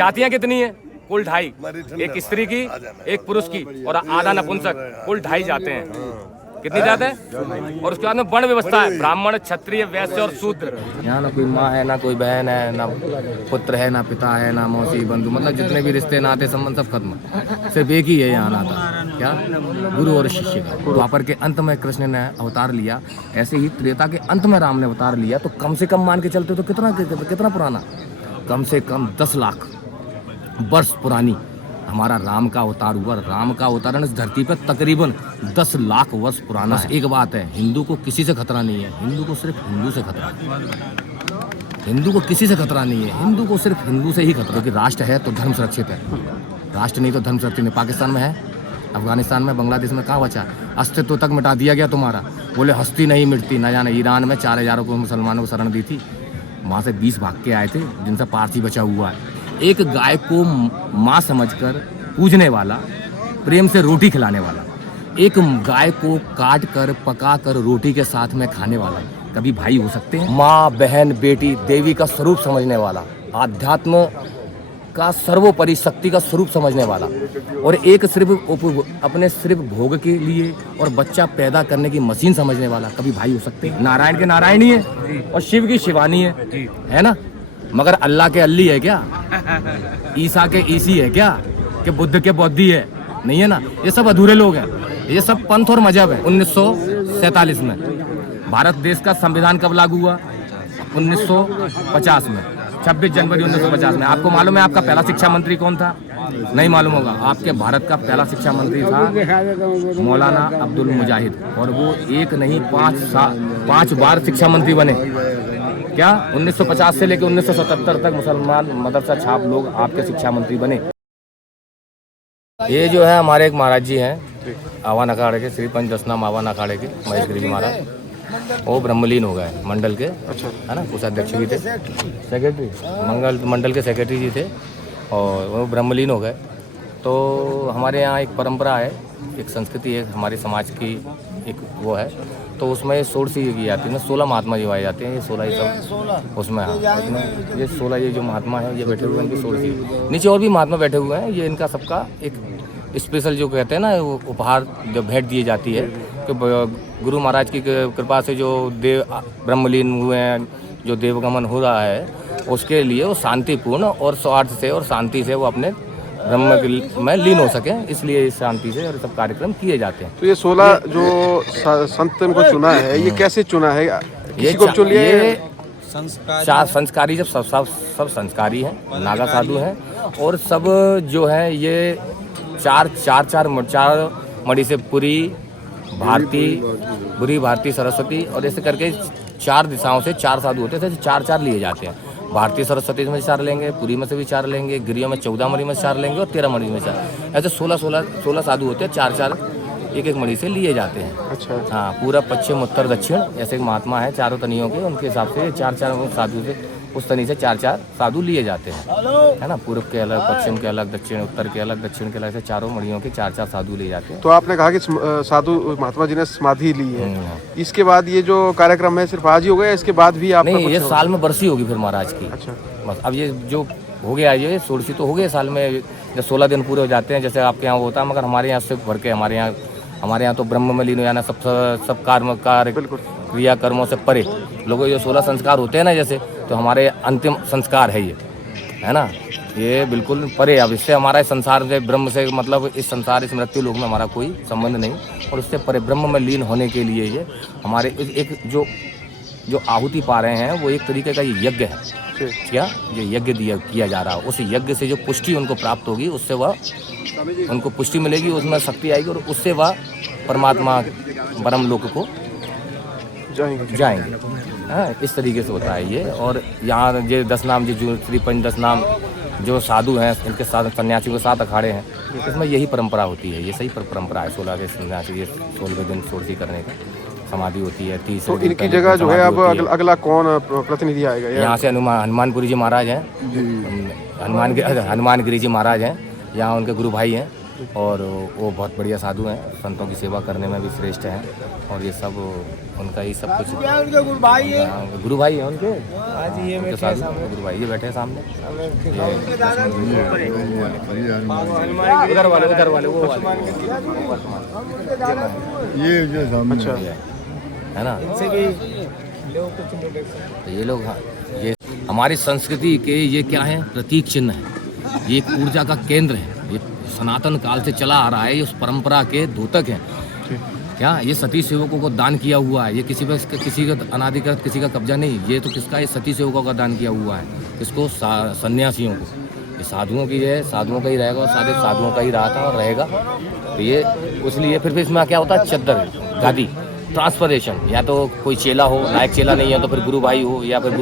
जातियां कितनी है? कुल 2.5, एक स्त्री की, एक पुरुष की, और आधा नपुंसक, कुल 2.5 जाते हैं। कितनी जाते हैं? और उसके बाद में वर्ण व्यवस्था है, ब्राह्मण, क्षत्रिय, वैश्य और शूद्र। यहाँ ना कोई माँ है, ना कोई बहन है, ना पुत्र है, ना पिता है, ना मौसी बंधु, मतलब जितने भी रिश्ते नाते संबंध सब खत्म। सिर्फ एक ही है यहाँ नाता, क्या? गुरु और शिष्य का। द्वापर के अंत में कृष्ण ने अवतार लिया, ऐसे ही त्रेता के अंत में राम ने अवतार लिया। तो कम से कम मान के चलते तो कितना पुराना? कम से कम 10 लाख वर्ष पुरानी हमारा राम का अवतार हुआ। राम का अवतारण इस धरती पर तकरीबन 10 लाख वर्ष पुराना है। एक बात है, हिंदू को किसी से खतरा नहीं है, हिंदू को सिर्फ हिंदू से खतरा है। हिंदू को किसी से खतरा नहीं है, हिंदू को सिर्फ हिंदू से ही खतरा है। क्योंकि राष्ट्र है तो धर्म सुरक्षित है, राष्ट्र नहीं तो धर्म सुरक्षित नहीं। पाकिस्तान में है, अफगानिस्तान में, बांग्लादेश में कहाँ बचा? अस्तित्व तक मिटा दिया गया तुम्हारा। बोले हस्ती नहीं मिटती। न जाने ईरान में 4000 को मुसलमानों को शरण दी थी, वहाँ से 20 भाग के आए थे, जिनसे पारसी बचा हुआ है। एक गाय को माँ समझकर पूजने वाला, प्रेम से रोटी खिलाने वाला, एक गाय को काट कर पका कर रोटी के साथ में खाने वाला, कभी भाई हो सकते हैं? माँ, बहन, बेटी, देवी का स्वरूप समझने वाला, आध्यात्म का सर्वोपरि शक्ति का स्वरूप समझने वाला, और एक सिर्फ अपने सिर्फ भोग के लिए और बच्चा पैदा करने की मशीन समझने वाला, कभी भाई हो सकते हैं? नारायण के नारायणी है और शिव की शिवानी है ना? मगर अल्लाह के अल्ली है क्या? ईसा के ईसी है क्या? कि बुद्ध के बौद्धि है? नहीं है ना। ये सब अधूरे लोग हैं, ये सब पंथ और मजहब है। 1947 में भारत देश का संविधान कब लागू हुआ? 1950 में, 26 जनवरी 1950 में। आपको मालूम है आपका पहला शिक्षा मंत्री कौन था? नहीं मालूम होगा। आपके भारत का पहला शिक्षा मंत्री था मौलाना अब्दुल मुजाहिद, और वो एक नहीं 5 बार शिक्षा मंत्री बने। क्या 1950 से लेकर 1977 तक मुसलमान मदरसा छाप लोग आपके शिक्षा मंत्री बने। ये जो है हमारे एक महाराज जी हैं आवान अखाड़े के, श्री पंच दशनाम आवान अखाड़े के महेश गिरी जी महाराज। वो ब्रह्मलीन हो गए मंडल के, है ना, कोषाध्यक्ष भी थे, सेक्रेटरी मंडल के सेक्रेटरी जी थे, और वो ब्रह्मलीन हो गए। तो हमारे यहाँ एक परंपरा है, एक संस्कृति है हमारे समाज की, एक वो है। तो उसमें 16 की जाती है ना, 16 महात्मा जी आए जाते हैं। ये 16 ही सब उसमें, हाँ, ये 16 ये जो महात्मा है ये बैठे हुए हैं, इनकी 16 नीचे और भी महात्मा बैठे हुए हैं। ये इनका सबका एक स्पेशल जो कहते हैं ना, वो उपहार जब भेंट दी जाती है कि गुरु महाराज की कृपा से जो देव ब्रह्मलीन हुए हैं, जो देवगमन हो रहा है, उसके लिए वो शांतिपूर्ण और स्वार्थ से और शांति से वो अपने ब्रह्म में लीन हो सके, इसलिए इस शांति से और सब कार्यक्रम किए जाते हैं। तो ये 16 जो संत को चुना है, ये कैसे चुना है? किसी को चुन लिया? ये संस्कारी, जब सब संस्कारी हैं, नागा साधु हैं, और सब जो है ये चार मणि से पुरी, भारती, सरस्वती, और ऐसे करके 4 दिशाओं से 4 साधु होते थे, 4 लिए जाते हैं। भारतीय सरस्वती में 4 लेंगे, पुरी में से भी 4 लेंगे, गिरियों में 14 मणि में 4 लेंगे, और 13 मणि में 4, ऐसे 16 साधु होते हैं। 4 एक मणि से लिए जाते हैं। अच्छा। हाँ, पूरा पश्चिम, उत्तर, दक्षिण, ऐसे एक महात्मा है 4 तनियों के, उनके हिसाब से 4 साधु से, उस तनी से 4 साधु लिए जाते हैं, है ना। पूर्व के अलग, पश्चिम के अलग, दक्षिण, उत्तर के अलग, दक्षिण के अलग, ऐसे 4 मणियों के 4 साधु लिए जाते हैं। तो आपने कहा कि साधु महात्मा जी ने समाधि ली है, इसके बाद ये जो कार्यक्रम है सिर्फ आज ही हो गया, इसके बाद भी आप? नहीं, ये साल में बरसी होगी फिर महाराज की। अच्छा। बस अब ये जो हो गया, ये 16 तो हो गए साल में, जब 16 दिन पूरे हो जाते हैं, जैसे आपके यहाँ होता है, मगर हमारे यहाँ से भर के, हमारे यहाँ तो ब्रह्म में लीन हो जाना, सब कार्य क्रिया कर्मों से परे लोगों जो 16 संस्कार होते हैं ना, जैसे, तो हमारे अंतिम संस्कार है ये, है ना, ये बिल्कुल परे। अब इससे हमारा संसार से, ब्रह्म से, मतलब इस संसार, इस मृत्यु लोक में हमारा कोई संबंध नहीं, और उससे परे ब्रह्म में लीन होने के लिए ये हमारे एक जो आहुति पा रहे हैं, वो एक तरीके का ये यज्ञ है। क्या जो यज्ञ किया जा रहा है, उस यज्ञ से जो पुष्टि उनको प्राप्त होगी, उससे वह उनको पुष्टि मिलेगी, उसमें शक्ति आएगी, और उससे वह परमात्मा परम लोक को जाएंगे। हाँ, इस तरीके से होता है ये। और यहाँ ये 10 नाम, जो श्री पंच 10 नाम जो साधु हैं, इनके साथ सन्यासी के 7 अखाड़े हैं, इसमें यही परंपरा होती है। ये सही परंपरा है। 16 के सन्यासी, ये 16वें दिन सोड़सी करने का समाधि होती है। 30 तो इनकी जगह जो है अब अगला कौन प्रतिनिधि आएगा? यहाँ से हनुमानपुरी जी महाराज हैं, हनुमान गिरी जी महाराज हैं, यहाँ उनके गुरु भाई हैं, और वो बहुत बढ़िया साधु हैं, संतों की सेवा करने में भी श्रेष्ठ हैं। और ये सब उनका ही सब कुछ गुरु भाई है उनके। आज ये बैठे साधु गुरु भाई ये बैठे हैं सामने। उधर वाले वो वाले ये जो सामने है ना। तो ये लोग, हाँ, ये हमारी संस्कृति के ये क्या है, प्रतीक चिन्ह है। ये एक ऊर्जा का केंद्र है, ये सनातन काल से चला आ रहा है, ये उस परंपरा के द्योतक हैं। क्या ये सती सेवकों को दान किया हुआ है, ये किसी का अनाधिकृत किसी का कब्जा नहीं, ये तो किसका, ये सती सेवकों का दान किया हुआ है। इसको सन्यासियों को, ये साधुओं की है, साधुओं का ही रहेगा और सारे साधुओं का ही रहा था और रहेगा। तो ये इसलिए फिर इसमें क्या होता है, चद्दर गादी ट्रांसफरेशन, या तो कोई चेला हो, लायक चेला नहीं है तो फिर गुरु भाई हो, या फिर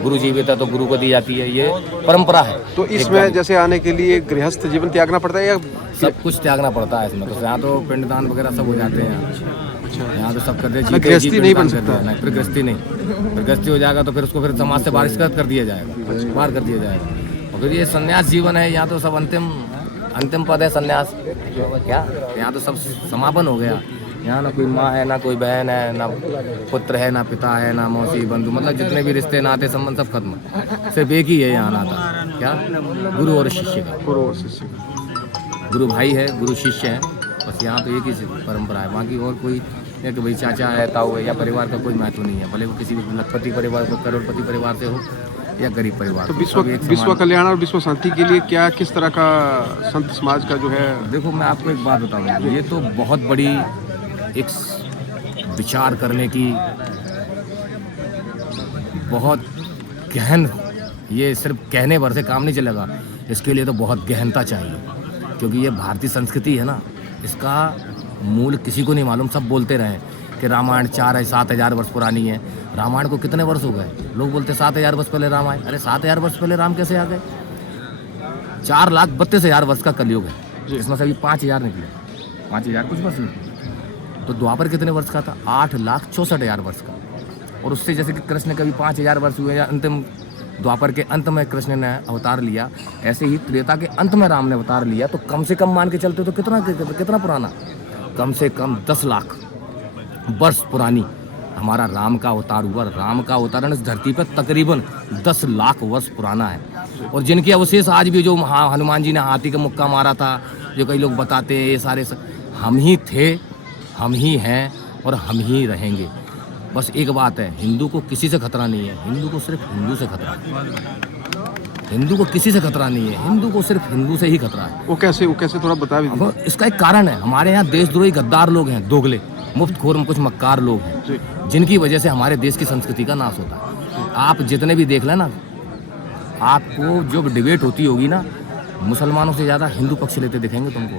गुरु जीवित है तो गुरु को दी जाती है, ये परंपरा है। तो इसमें जैसे आने के लिए गृहस्थ जीवन त्यागना पड़ता है या सब कुछ त्यागना पड़ता है इसमें। तो यहाँ तो पिंडदान वगैरह सब हो जाते हैं, यहाँ तो सब करते हैं। गृहस्थी नहीं बन सकता, फिर गृहस्थी नहीं, फिर गृहस्थी हो जाएगा तो फिर उसको फिर समाज से बहिष्कृत कर दिया जाएगा, बाहर कर दिया जाएगा। और फिर ये संन्यास जीवन है, यहाँ तो सब अंतिम पद है संन्यास। क्या यहाँ तो सब समापन हो गया। यहाँ ना कोई माँ है, ना कोई बहन है, ना पुत्र है, ना पिता है, ना मौसी बंधु, मतलब जितने भी रिश्ते नाते संबंध सब खत्म। सिर्फ एक ही है यहाँ नाता, क्या, गुरु और शिष्य का। गुरु भाई है, गुरु शिष्य है, बस यहाँ तो एक ही परंपरा है। बाकी और कोई एक भाई चाचा है, ताऊ है, या परिवार का कोई महत्व नहीं है, भले वो किसी भी लखपति परिवार, करोड़पति परिवार से हो या गरीब परिवार। तो विश्व कल्याण और विश्व शांति के लिए क्या, किस तरह का संत समाज का जो है। देखो मैं आपको एक बात बताऊँ, ये तो बहुत बड़ी एक विचार करने की बहुत गहन, ये सिर्फ कहने भर से काम नहीं चलेगा, इसके लिए तो बहुत गहनता चाहिए। क्योंकि ये भारतीय संस्कृति है ना, इसका मूल किसी को नहीं मालूम। सब बोलते रहे कि रामायण 7,000 वर्ष पुरानी है। रामायण को कितने वर्ष हो गए? लोग बोलते 7,000 वर्ष पहले राम आए। अरे 7,000 वर्ष पहले राम कैसे आ गए? 4,32,000 वर्ष का कलयुग है, इसमें से अभी 5,000 निकले। 5,000 कुछ वर्ष नहीं। तो द्वापर कितने वर्ष का था? 8,64,000 वर्ष का। और उससे जैसे कि कृष्ण के भी 5,000 वर्ष हुए, या अंतिम द्वापर के अंत में कृष्ण ने अवतार लिया, ऐसे ही त्रेता के अंत में राम ने अवतार लिया। तो कम से कम मान के चलते तो कितना पुराना, कम से कम 10 लाख वर्ष पुरानी हमारा राम का अवतार हुआ। राम का अवतारण इस धरती पर तकरीबन 10 लाख वर्ष पुराना है। और जिनके अवशेष आज भी, जो हनुमान जी ने हाथी का मुक्का मारा था, जो कई लोग बताते हैं, ये सारे हम ही थे, हम ही हैं और हम ही रहेंगे। बस एक बात है, हिंदू को किसी से खतरा नहीं है, हिंदू को सिर्फ हिंदू से खतरा है। हिंदू को किसी से खतरा नहीं है, हिंदू को सिर्फ हिंदू से ही खतरा है। वो कैसे थोड़ा बता भी दीजिए। अब इसका एक कारण है, हमारे यहाँ देशद्रोही गद्दार लोग हैं, दोगले मुफ्तखोर कुछ मक्कार लोग हैं, जिनकी वजह से हमारे देश की संस्कृति का नाश होता है। आप जितने भी देख लेना, आपको जो डिबेट होती होगी ना, मुसलमानों से ज़्यादा हिंदू पक्ष लेते दिखेंगे तुमको।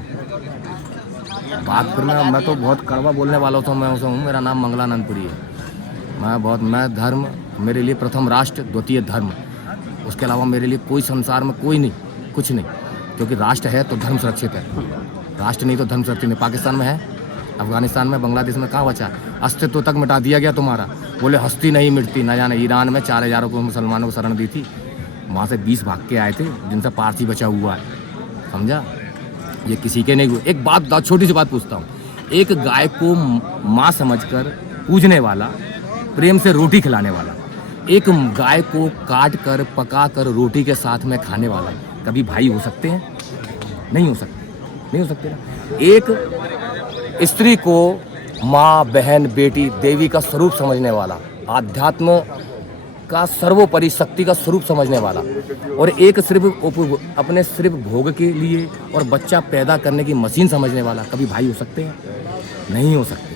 बात करना, मैं तो बहुत कड़वा बोलने वाला हूँ, मैं उसे हूँ, मेरा नाम मंगलानंदपुरी है। मैं धर्म, मेरे लिए प्रथम राष्ट्र, द्वितीय धर्म, उसके अलावा मेरे लिए कोई संसार में कोई नहीं, कुछ नहीं। क्योंकि राष्ट्र है तो धर्म सुरक्षित है, राष्ट्र नहीं तो धर्म सुरक्षित नहीं। पाकिस्तान में है, अफगानिस्तान में, बांग्लादेश में कहाँ बचा? अस्तित्व तक मिटा दिया गया तुम्हारा। बोले हस्ती नहीं मिटती, ना जाने ईरान में 4,000 को मुसलमानों को शरण दी थी, वहाँ से 20 भाग के आए थे, जिनसे पारसी बचा हुआ है, समझा? ये किसी के नहीं हुए। एक बात, छोटी सी बात पूछता हूँ, एक गाय को माँ समझकर पूजने वाला, प्रेम से रोटी खिलाने वाला, एक गाय को काट कर पका कर रोटी के साथ में खाने वाला, कभी भाई हो सकते हैं? नहीं हो सकते, नहीं हो सकते ना। एक स्त्री को माँ, बहन, बेटी, देवी का स्वरूप समझने वाला, आध्यात्म का सर्वोपरि शक्ति का स्वरूप समझने वाला, और एक सिर्फ अपने सिर्फ भोग के लिए और बच्चा पैदा करने की मशीन समझने वाला, कभी भाई हो सकते हैं? नहीं हो सकते।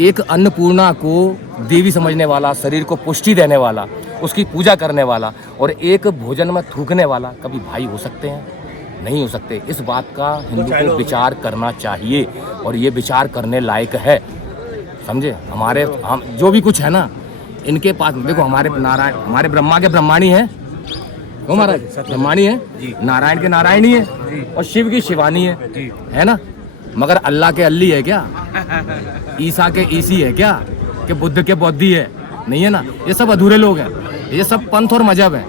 एक अन्नपूर्णा को देवी समझने वाला, शरीर को पुष्टि देने वाला, उसकी पूजा करने वाला, और एक भोजन में थूकने वाला, कभी भाई हो सकते हैं? नहीं हो सकते। इस बात का हिंदू को विचार करना चाहिए, और ये विचार करने लायक है, समझे? हम जो भी कुछ है ना, इनके पास देखो, हमारे नारायण, हमारे ब्रह्मा के ब्रह्माणी है, वो महाराज ब्रह्माणी है, नारायण के नारायणी है, और शिव की शिवानी है ना? मगर अल्लाह के अल्ली है क्या? ईसा के ईसी है क्या? कि बुद्ध के बौद्धि है? नहीं है ना। ये सब अधूरे लोग हैं, ये सब पंथ और मजहब है,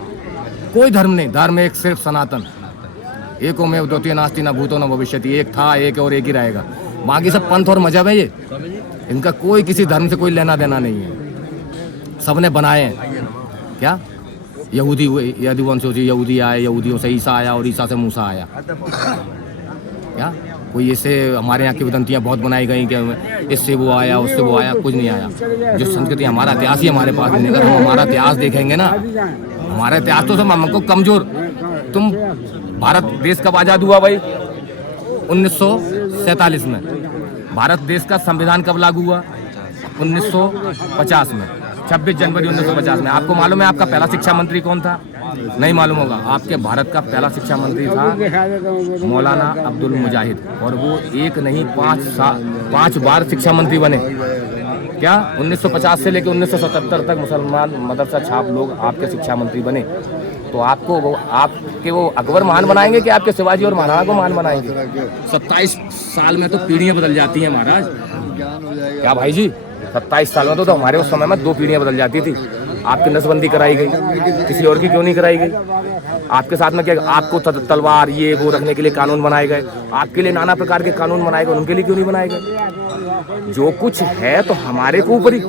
कोई धर्म नहीं। धर्म एक सिर्फ सनातन, एको में द्वितीय नास्ति न भूतो न भविष्यति, एक था एक और एक ही रहेगा। बाकी सब पंथ और मजहब है ये, इनका कोई किसी धर्म से कोई लेना देना नहीं है, सबने बनाए हैं। क्या यहूदी यदुवंश से यहूदी आए, यहूदियों से ईसा आया और ईसा से मूसा आया। क्या कोई इससे हमारे यहाँ किंवदंतियाँ बहुत बनाई गई कि इससे वो आया उससे वो आया, कुछ नहीं आया। जो संस्कृति हमारा इतिहास ही हमारे पास नहीं, अगर हम हमारा इतिहास देखेंगे ना, हमारा इतिहास तो सब हमको कमजोर। तुम भारत देश कब आज़ाद हुआ भाई? 1947 में। भारत देश का संविधान कब लागू हुआ? 1950 में, 26 जनवरी 1950 में। आपको मालूम है आपका पहला शिक्षा मंत्री कौन था? नहीं मालूम होगा। आपके भारत का पहला शिक्षा मंत्री था मौलाना अब्दुल मुजाहिद, और वो एक नहीं 5 बार शिक्षा मंत्री बने। क्या 1950 से लेकर 1977 तक मुसलमान मदरसा छाप लोग आपके शिक्षा मंत्री बने। तो आपको वो अकबर महान बनाएंगे कि आपके शिवाजी और महाराणा को महान बनाएंगे? 27 साल में तो पीढ़ियां बदल जाती हैं महाराज। क्या भाई जी, 27 साल में तो हमारे उस समय में 2 पीढ़ियां बदल जाती थी। आपकी नसबंदी कराई गई, किसी और की क्यों नहीं कराई गई? आपके साथ में क्या, आपको तलवार ये वो रखने के लिए कानून बनाए गए, आपके लिए नाना प्रकार के कानून बनाए गए, उनके लिए क्यों नहीं बनाए गए? जो कुछ है तो हमारे को ऊपर ही,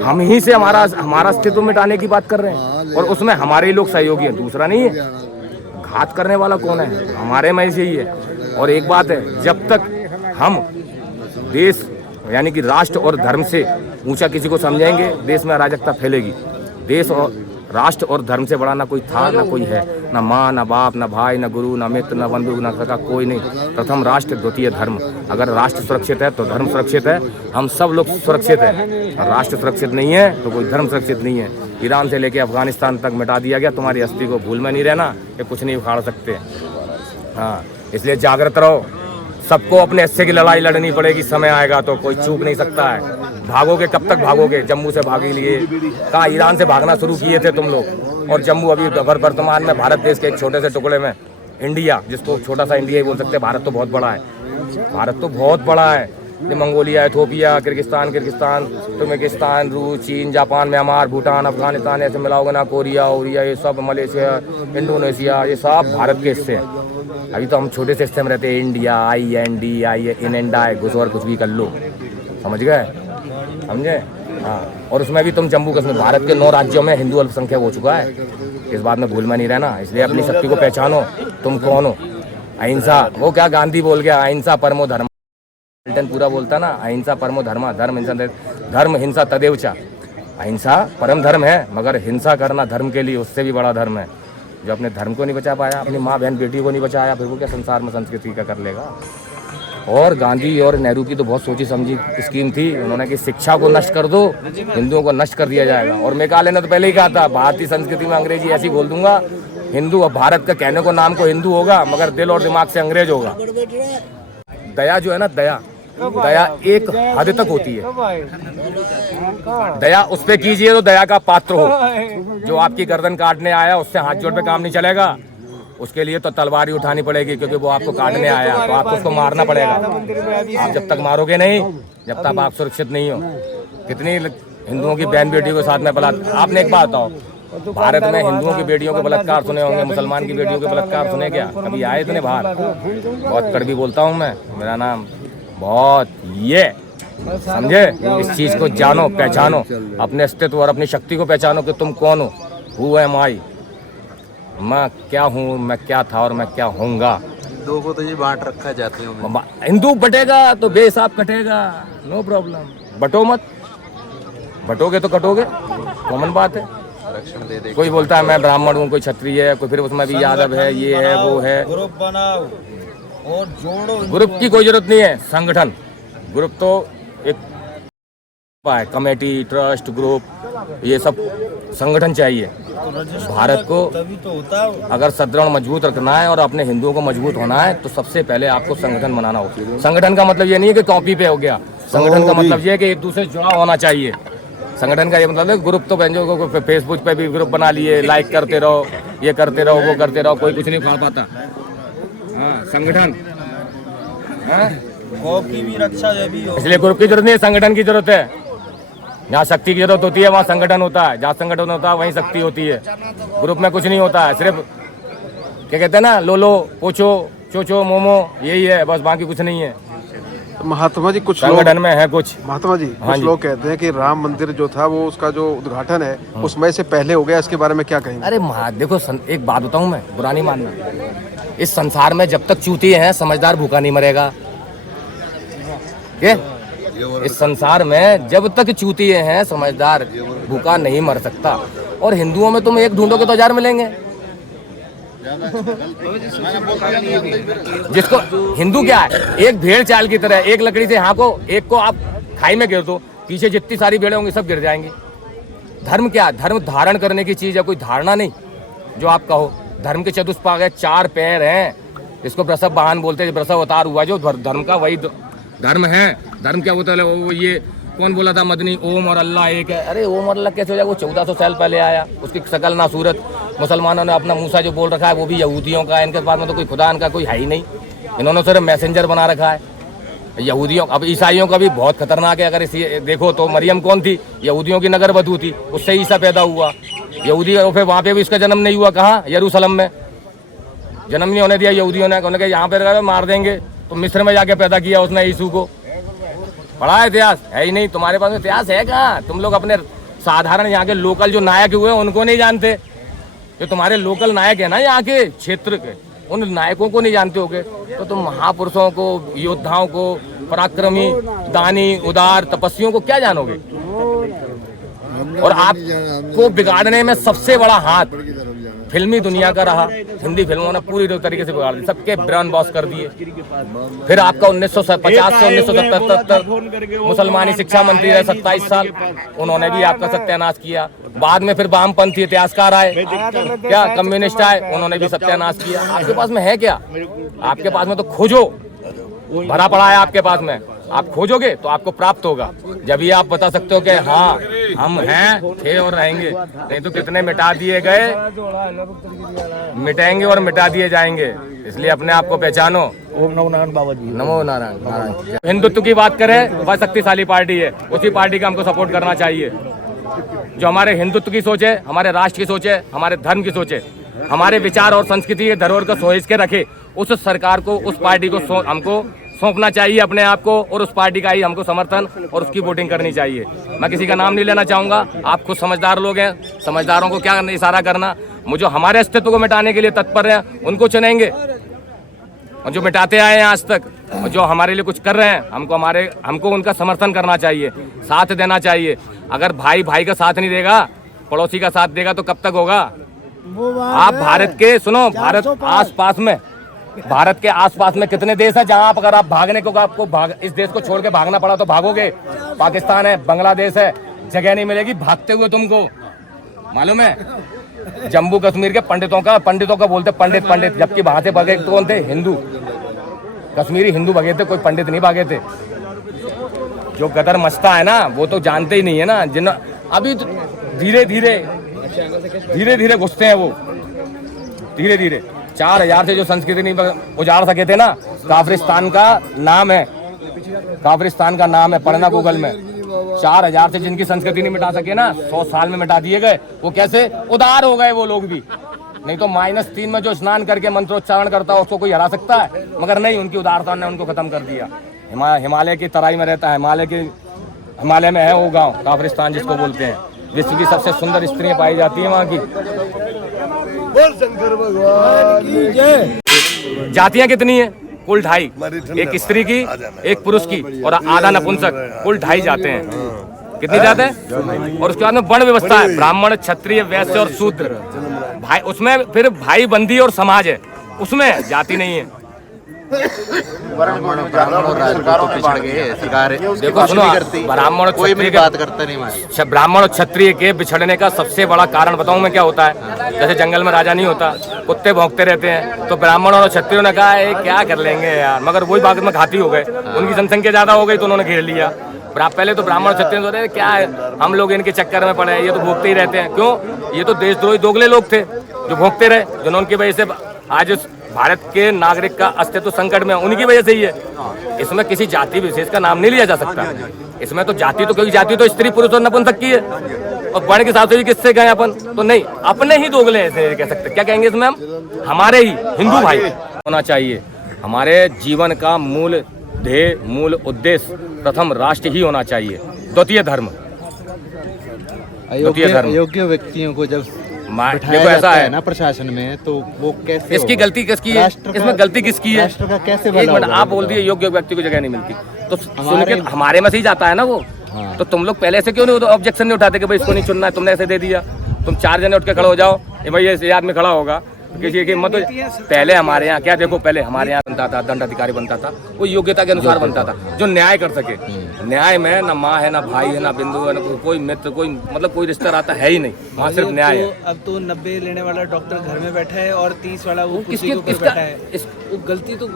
हम ही से हमारा अस्तित्व मिटाने की बात कर रहे हैं, और उसमें हमारे लोग सहयोगी हैं, दूसरा नहीं है। घात करने वाला कौन है? हमारे में से ही है। और एक बात है, जब तक हम देश यानी कि राष्ट्र और धर्म से ऊंचा किसी को समझेंगे, देश में अराजकता फैलेगी। देश और राष्ट्र और धर्म से बड़ा ना कोई था ना कोई है, ना माँ ना बाप ना भाई ना गुरु ना मित्र ना बंधु ना सका, कोई नहीं। प्रथम राष्ट्र द्वितीय धर्म। अगर राष्ट्र सुरक्षित है तो धर्म सुरक्षित है, हम सब लोग सुरक्षित हैं। राष्ट्र सुरक्षित नहीं है तो कोई धर्म सुरक्षित नहीं है। ईरान से लेकर अफगानिस्तान तक मिटा दिया गया, तुम्हारी अस्थि को भूल में नहीं रहना, ये कुछ नहीं उखाड़ सकते। हाँ, इसलिए जागृत रहो। सबको अपने हिस्से की लड़ाई लड़नी पड़ेगी, समय आएगा तो कोई चूक नहीं सकता है। भागोगे कब तक भागोगे? जम्मू से भाग लिए, कहाँ ईरान से भागना शुरू किए थे तुम लोग, और जम्मू अभी वर्तमान में भारत देश के एक छोटे से टुकड़े में, इंडिया जिसको छोटा सा इंडिया ही बोल सकते हैं, भारत तो बहुत बड़ा है। भारत तो बहुत बड़ा है। मंगोलिया, इथोपिया, किर्गिस्तान, तुर्कमेनिस्तान, रूस, चीन, जापान, म्यांमार, भूटान, अफगानिस्तान, ऐसे मिलाओगे ना, कोरिया, ये सब, मलेशिया, इंडोनेशिया, ये सब भारत के हिस्से हैं। अभी तो हम छोटे से हिस्से में रहते हैं। इंडिया, INDI, घुस और कुछ भी कर लो, समझ गए? समझे? हाँ, और उसमें भी तुम जम्मू कश्मीर, भारत के 9 राज्यों में हिंदू अल्पसंख्यक हो चुका है। इस बात में भूल में नहीं रहना। इसलिए अपनी शक्ति को पहचानो, तुम कौन हो। अहिंसा, वो क्या गांधी बोल गया, अहिंसा परमो धर्म, पूरा बोलता ना, अहिंसा परमो धर्म, धर्म हिंसा तदेव च। अहिंसा परम धर्म है, मगर हिंसा करना धर्म के लिए उससे भी बड़ा धर्म है। जो अपने धर्म को नहीं बचा पाया, अपनी माँ बहन बेटी को नहीं बचाया, फिर वो क्या संसार में संस्कृति का कर लेगा? और गांधी और नेहरू की तो बहुत सोची समझी स्कीम थी। उन्होंने कि शिक्षा को नष्ट कर दो, हिंदुओं को नष्ट कर दिया जाएगा। और मेघालय ने तो पहले ही कहा था, भारतीय संस्कृति में अंग्रेजी ऐसी बोल दूंगा, हिंदू और भारत का कहने को नाम को हिंदू होगा, मगर दिल और दिमाग से अंग्रेज होगा। दया जो है ना, दया एक हद तक होती है। दया उस पे कीजिए तो दया का पात्र हो। जो आपकी गर्दन काटने आया उससे हाथ जोड़ पे काम नहीं चलेगा, उसके लिए तो तलवार ही उठानी पड़ेगी, क्योंकि वो आपको काटने आया तो आपको उसको मारना पड़ेगा। आप जब तक मारोगे नहीं, जब तक आप सुरक्षित नहीं हो। कितनी हिंदुओं की बहन बेटी को साथ में बलात्कार, आपने एक बात बताओ, भारत में हिंदुओं की बेटियों के बलात्कार सुने होंगे, मुसलमान की बेटियों के बलात्कार सुने क्या? कभी आए इतने बाहर? बहुत कड़वी बोलता हूँ मैं, मेरा नाम बहुत ये, समझे? इस चीज को जानो, पहचानो, अपने अस्तित्व और अपनी शक्ति को पहचानो कि तुम कौन हो। हु एम आई, मैं क्या हूँ, मैं क्या था और मैं क्या होऊंगा। हिंदुओं को तो ये बांट रखा जातियों में। हिंदू बटेगा तो बेहिसाब कटेगा, नो प्रॉब्लम। बटो मत, बटोगे तो कटोगे, कॉमन बात है। आरक्षण दे दे। कोई बोलता है मैं ब्राह्मण हूँ, कोई क्षत्रिय है, कोई फिर उसमें भी यादव है, ये है वो है। ग्रुप बनाओ और जोड़ो। ग्रुप की कोई जरूरत नहीं है, संगठन। ग्रुप तो एक है, कमेटी, ट्रस्ट, ग्रुप, ये सब संगठन चाहिए। भारत को अगर सदृढ़ मजबूत रखना है और अपने हिंदुओं को मजबूत होना है तो सबसे पहले आपको संगठन बनाना होगा। संगठन का मतलब ये नहीं है कि कॉपी पे हो गया, संगठन का मतलब ये है कि एक दूसरे से जुड़ा होना चाहिए। संगठन का ये मतलब है, ग्रुप तो बहनों को फेसबुक पे भी ग्रुप बना लिए, लाइक करते रहो, ये करते रहो, वो करते रहो, कोई कुछ नहीं पा पाता। हाँ, संगठन, कॉपी भी रक्षा भी हो। इसलिए ग्रुप की जरूरत नहीं है, संगठन की जरूरत है। जहाँ शक्ति की जरूरत होती है वहाँ संगठन होता है, जहाँ संगठन होता है वहीं शक्ति होती है। ग्रुप में कुछ नहीं होता है, सिर्फ क्या कहते हैं ना, लोलो पोचो चोचो मोमो, यही है बस, बाकी कुछ नहीं है। महात्मा जी कुछ लोग संगठन में है कुछ। महात्मा जी हाँ कुछ जी। लोग कहते हैं कि राम मंदिर जो था वो उसका जो उद्घाटन है उसमें से पहले हो गया, इसके बारे में क्या कहेंगे? अरे देखो एक बात बताऊं मैं, बुरा नहीं मानना, इस संसार में जब तक चूतिए हैं समझदार भूखा नहीं मरेगा। ये इस संसार में जब तक चूतिए हैं समझदार भूखा नहीं मर सकता। और हिंदुओं में तुम एक ढूंढोगे तो 1000 मिलेंगे। जिसको हिंदू क्या है, एक भेड़ चाल की तरह, एक लकड़ी से हाँको, एक को आप खाई में गिर दो, पीछे जितनी सारी भेड़ें होंगी सब गिर जाएंगी। धर्म क्या, धर्म धारण करने की चीज है, कोई धारणा नहीं जो आप कहो। धर्म के चतुष्पाद है, 4 पैर हैं, इसको वृषभ वाहन बोलते हैं, वृषभ अवतार हुआ जो धर्म का, वही धर्म है। धर्म क्या होता है, वो ये कौन बोला था मदनी, ओम और अल्लाह एक है। अरे ओम और अल्लाह कैसे हो जाए, वो 1400 साल पहले आया, उसकी शकल ना सूरत। मुसलमानों ने अपना मूसा जो बोल रखा है वो भी यहूदियों का है, इनके पास में तो कोई खुदा इनका कोई है ही नहीं, इन्होंने सिर्फ मैसेंजर बना रखा है यहूदियों। अब ईसाइयों का भी बहुत खतरनाक है, अगर इसी देखो तो मरियम कौन थी, यहूदियों की नगर वधू थी, उससे ईसा पैदा हुआ यहूदी। और फिर वहाँ पे भी इसका जन्म नहीं हुआ, कहाँ, यरूशलेम में जन्म नहीं होने दिया यहूदियों ने, उन्होंने कहा यहाँ पे मार देंगे, तो मिस्र में जाके पैदा किया उसने यीशु को। पढ़ा इतिहास है ही नहीं तुम्हारे पास में, इतिहास है कहाँ? तुम लोग अपने साधारण यहाँ के लोकल जो नायक हुए उनको नहीं जानते, जो तुम्हारे लोकल नायक है ना यहाँ के क्षेत्र के, उन नायकों को नहीं जानते होगे। तो तुम महापुरुषों को, योद्धाओं को, पराक्रमी, दानी, उदार, तपस्वियों को क्या जानोगे? और आपको बिगाड़ने में सबसे बड़ा हाथ फिल्मी दुनिया का रहा। हिंदी फिल्मों ने पूरी तरीके से बिगाड़ दी, सबके ब्रांड बॉस कर दिए। फिर आपका 1950 से 1977 तक मुसलमानी शिक्षा मंत्री रहे 27 साल, उन्होंने भी आपका सत्यानाश किया। बाद में फिर वामपंथी इतिहासकार आए, क्या कम्युनिस्ट आए, उन्होंने भी सत्यानाश किया। आपके पास में है क्या? आपके पास में तो खोजो, भरा पड़ा है आपके पास में, आप खोजोगे तो आपको प्राप्त होगा। जब ये आप बता सकते हो कि हाँ हम हैं, थे और रहेंगे। नहीं तो कितने मिटा दिए गए, मिटेंगे और मिटा दिए जाएंगे। इसलिए अपने आप को पहचानो। ओम नमो नारायण बाबा जी। नमो नारायण नारायण। हिंदुत्व की बात करें, वह शक्तिशाली पार्टी है, उसी पार्टी का हमको सपोर्ट करना चाहिए। जो हमारे हिंदुत्व की सोच है, हमारे राष्ट्र की सोच है, हमारे धर्म की सोच है, हमारे विचार और संस्कृति के धरोहर को सोच के रखे, उस सरकार को, उस पार्टी को हमको सौंपना चाहिए अपने आप को, और उस पार्टी का ही हमको समर्थन और उसकी वोटिंग करनी चाहिए। मैं किसी का नाम नहीं लेना चाहूँगा, आप खुद समझदार लोग हैं, समझदारों को क्या इशारा करना। मुझे हमारे अस्तित्व को मिटाने के लिए तत्पर हैं उनको चुनेंगे, और जो मिटाते आए हैं आज तक, और जो हमारे लिए कुछ कर रहे हैं, हमको उनका समर्थन करना चाहिए, साथ देना चाहिए। अगर भाई भाई का साथ नहीं देगा, पड़ोसी का साथ देगा, तो कब तक होगा? आप भारत के, सुनो, भारत के आसपास में कितने देश हैं जहां अगर आप भागने को, आपको इस देश को छोड़ के भागना पड़ा तो भागोगे? पाकिस्तान है, बांग्लादेश है, जगह नहीं मिलेगी भागते हुए तुमको, मालूम है? जम्मू कश्मीर के पंडितों का बोलते पंडित, जबकि वहां से भागे तो कौन थे? हिंदू, कश्मीरी हिंदू भागे थे, कोई पंडित नहीं भागे थे। जो गदर मचता है ना वो तो जानते ही नहीं है ना, जिन अभी तो धीरे धीरे घुसते हैं वो, धीरे 4000 से जो संस्कृति नहीं उजाड़ सके थे ना, काफिरिस्तान का नाम है, पढ़ना गूगल में। 4000 से जिनकी संस्कृति नहीं मिटा सके ना, 100 साल में मिटा दिए गए। वो कैसे? उदार हो गए वो लोग भी। नहीं तो -3 में जो स्नान करके मंत्रोच्चारण करता है उसको कोई हरा सकता है? मगर नहीं, उनकी उदारता ने उनको खत्म कर दिया। हिमालय की तराई में रहता है, हिमालय में है वो गाँव काफिरिस्तान जिसको बोलते हैं। विश्व की सबसे सुंदर स्त्रियां पाई जाती है वहाँ की। बोल शंकर भगवान की जय। जातियां कितनी है? कुल 2.5, एक स्त्री की, एक पुरुष की, और आधा नपुंसक, कुल 2.5 जाते हैं। कितनी जाते हैं? और उसके बाद में वर्ण व्यवस्था है, ब्राह्मण, क्षत्रिय, वैश्य और शूद्र। भाई उसमें फिर भाई बंदी और समाज है, उसमें जाति नहीं है। ब्राह्मण और राजपूत तो पिछड़ गए, देखो सुनो, ब्राह्मण कोई भी बात करता नहीं। ब्राह्मण और क्षत्रिय के बिछड़ने का सबसे बड़ा कारण बताऊं मैं क्या होता है? जैसे जंगल में राजा नहीं होता, कुत्ते भौंकते रहते हैं, तो ब्राह्मण और क्षत्रियों ने कहा क्या कर लेंगे यार, मगर वही बात में घाती हो गए, उनकी जनसंख्या ज्यादा हो गई तो उन्होंने घेर लिया। पहले तो ब्राह्मण क्षत्रिय होते क्या है, हम लोग इनके चक्कर में पड़े हैं, ये तो भोगते ही रहते हैं। क्यों? ये तो देशद्रोही दोगले लोग थे जो भोगते रहे, जिन्होंने वजह से आज भारत के नागरिक का अस्तित्व संकट में, उनकी वजह से ही है। इसमें किसी जाति विशेष का नाम नहीं लिया जा सकता। इसमें तो जाति तो, क्योंकि जाति तो स्त्री, पुरुष और नपुंसक की है। और वर्ण के हिसाब से भी किससे गए अपन? तो नहीं, अपने ही दोगले ऐसे कह सकते। क्या कहेंगे इसमें हम? हमारे ही हिंदू भाई होना चाहिए। हमारे जीवन का मूल ध्येय, मूल उद्देश्य प्रथम राष्ट्र ही होना चाहिए, द्वितीय धर्म। योग्य व्यक्तियों को जब बिठाया देखो ऐसा जाता है ना प्रशासन में, तो वो कैसे इसकी होगा? गलती किसकी है? राष्ट्र का- इसमें गलती किसकी है? राष्ट्र का कैसे एक भला मिनट, होगा? आप बोल दिए योग्य व्यक्ति को जगह नहीं मिलती, तो सुन के हमारे- हमारे में से ही जाता है ना वो। हाँ। तो तुम लोग पहले से क्यों नहीं ऑब्जेक्शन नहीं उठाते कि भाई इसको नहीं चुनना है, तुमने ऐसे दे दिया। तुम 4 जने उठ के खड़े हो जाओ, ये भाई ये आदमी खड़ा होगा किसी की मत। पहले हमारे यहाँ क्या देखो, पहले हमारे यहाँ बनता था, दंडाधिकारी बनता था, वो योग्यता के अनुसार बनता था, जो न्याय कर सके। न्याय में ना माँ है, ना भाई है, ना बिंदु है, ना कोई मित्र, कोई मतलब कोई रिश्ता आता है ही नहीं, वहाँ सिर्फ न्याय है। अब तो 90 लेने वाला डॉक्टर घर में बैठा है और 30 वाला वो कुर्सी किसकी के ऊपर किसका बैठा है। वो गलती तो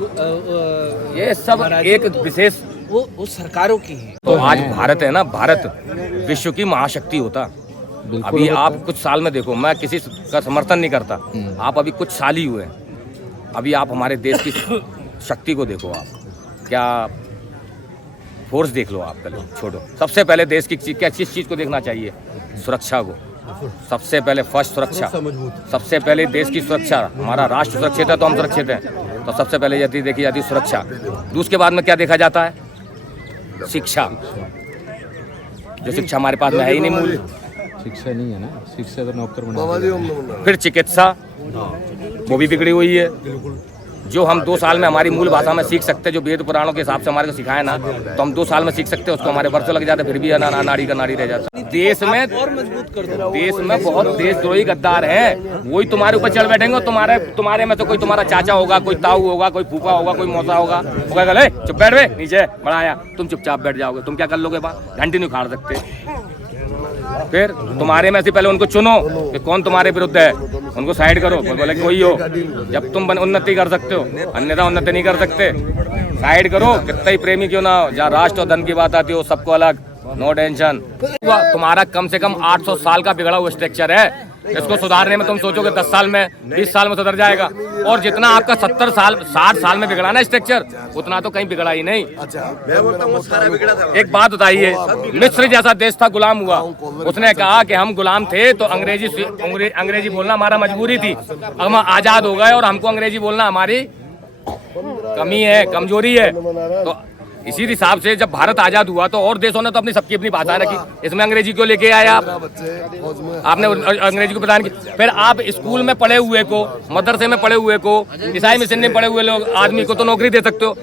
ये सब एक विशेष, वो सरकारों की है। तो आज भारत है ना, भारत विश्व की महाशक्ति होता। अभी आप कुछ साल में देखो, मैं किसी का समर्थन नहीं करता, आप अभी कुछ साल ही हुए, अभी आप हमारे देश की शक्ति को देखो। आप क्या फोर्स देख लो, आप पहले छोड़ो। सबसे पहले देश की क्या किस चीज़ को देखना चाहिए? सुरक्षा को सबसे पहले, फर्स्ट सुरक्षा। सबसे पहले देश की सुरक्षा, हमारा राष्ट्र सुरक्षित है तो हम सुरक्षित हैं। तो सबसे पहले यदि देखी जाती सुरक्षा, उसके बाद में क्या देखा जाता है? शिक्षा। जो शिक्षा हमारे पास में है ही नहीं, मूल। शिक्षा नहीं है ना, शिक्षा तो नौकर बना। फिर चिकित्सा, वो भी बिगड़ी हुई है। जो हम 2 साल में हमारी मूल भाषा में सीख सकते हैं, जो वेद पुराणों के हिसाब से हमारे को सिखाया ना, तो हम 2 साल में सीख सकते हैं, उसको हमारे वर्षों लग जाते, फिर भी नाड़ी का नाड़ी रह जाता। देश में और मजबूत कर दो। देश में बहुत देशद्रोही गद्दार हैं, वही तुम्हारे ऊपर चढ़ बैठेंगे। और तुम्हारे में तो कोई तुम्हारा चाचा होगा, कोई ताऊ होगा, कोई फूफा होगा, कोई मौसा होगा, वो कहेगा ले चुप बैठ बे, नीचे बढ़ाया, तुम चुपचाप बैठ जाओगे। तुम क्या कर लोगे? वहाँ घंटी नहीं उखाड़ सकते। फिर तुम्हारे में से पहले उनको चुनो कि कौन तुम्हारे विरुद्ध है, उनको साइड करो, बोले कोई हो, जब तुम उन्नति कर सकते हो, अन्यथा उन्नति नहीं कर सकते। साइड करो, कितना ही प्रेमी क्यों ना हो, जहाँ राष्ट्र और धन की बात आती हो, सबको अलग, नो टेंशन। तुम्हारा कम से कम 800 साल का बिगड़ा हुआ स्ट्रक्चर है, इसको सुधारने में तुम सोचोगे 10 साल में, 20 साल में सुधर जाएगा। और जितना आपका 70 साल 60 साल में बिगड़ा ना स्ट्रक्चर, उतना तो कहीं बिगड़ा ही नहीं। एक बात बताइए, मिस्र जैसा देश था, गुलाम हुआ, उसने कहा कि हम गुलाम थे तो अंग्रेजी बोलना हमारा मजबूरी थी, अब हम आजाद हो गए और हमको अंग्रेजी बोलना हमारी कमी है, कमजोरी है। तो इसी हिसाब से जब भारत आजाद हुआ तो और देशों ने तो अपनी सबकी अपनी भाषा रखी, इसमें अंग्रेजी क्यों लेके आए आप? आपने अंग्रेजी को प्रदान की। फिर आप स्कूल में पढ़े हुए को, मदरसे में पढ़े हुए को, ईसाई मिशन में पढ़े हुए लोग आदमी को तो नौकरी दे सकते हो,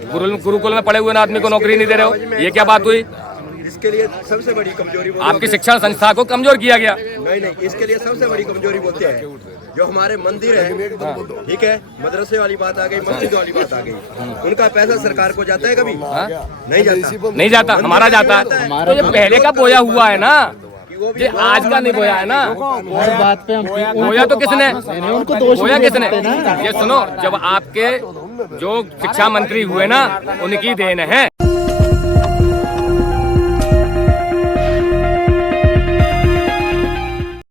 गुरुकुल में पढ़े हुए आदमी को नौकरी नहीं दे रहे हो, ये क्या बात हुई? इसके लिए सबसे बड़ी कमजोरी आपकी शिक्षण संस्था को कमजोर किया गया। नहीं, इसके लिए सबसे बड़ी कमजोरी बोलते हैं जो हमारे मंदिर है, ठीक है, मदरसे वाली बात आ गई, मस्जिद वाली बात आ गई, उनका पैसा सरकार को जाता है कभी? नहीं जाता, हमारा जाता है। तो ये पहले का बोया हुआ है ना, ये आज का नहीं बोया है ना। हर बात पे हम बोया तो किसने? उनको दोष बोया नहीं किसने? देते ना। ये सुनो, जब आपके जो शिक्षा मंत्री हुए ना, उनकी देन है।